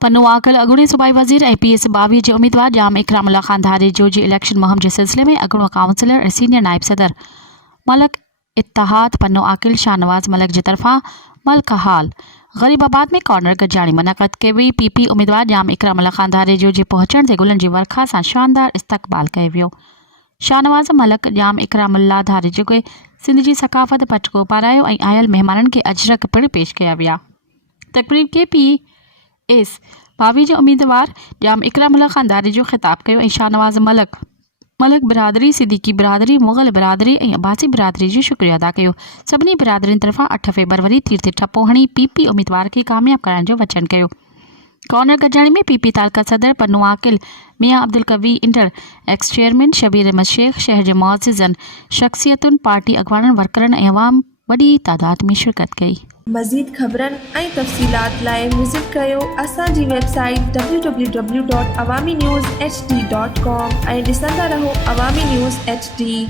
पन्नू आकल अॻूणे सूबाई वज़ीर IPS 22 जे उम्मीदवार जाम इकरामुल्ला ख़ान धारी जो जी इलेक्शन मुहिम जे सिलसिले में अॻूणो काउंसलर ऐं सीनियर नायब सदर मलक इत्तिहाद पन्नू आकिल शाहनवाज़ मलक जी तरफ़ां मलक हाल ग़रीबाबाद में कॉर्नर गॾिजाणी मुनक़द कई वई। PP उम्मीदवार जाम इकरामुल्ला ख़ान धारी जो जी पहुचण ते गुलनि जी वर्खा सां शानदार इस्तक़बाल कयो वियो। शाहनवाज़ मलक जाम इकरामुल्ला धारी जे सिंध जी सक़ाफ़त पटको पारायो ऐं आयल महिमाननि खे अजरक पिणु पेश कया विया। तक़रीब के PS 22 जे उम्मीदवार जाम इकरामुल्ला ख़ान धारी जो ख़िताब कयो ऐं शाहनवाज़ मलक बिरादरी, सिद्दीकी बिरादरी, मुग़ल बिरादरी ऐं अब्बासी बिरादरी जो शुक्रिया अदा कयो। सभिनी बिरादरियुनि तरफ़ां 8 फ़रवरी तीर ते ठपो हणी PP उम्मीदवार खे कामयाब करण जो वचन कयो। कॉर्नर गॾिजाणी में PP तालका सदर पन्नू आकिल, मियां अब्दुल कवी, इंटर एक्स चेयरमैन शबीर अहमद शेख, शहर जे मुअज़्ज़िज़नि, शख़्सियतुनि, पार्टी अॻवाननि, वर्करनि ऐं अवाम वॾी तादाद में शिरकत कई। मज़ीद ख़बरनि ऐं तफ़सीलात लाइ विज़िट कयो असांजी वेबसाइट www.awamiNewsHD.com ऐं ॾिसंदा रहो अवामी न्यूज़ HD।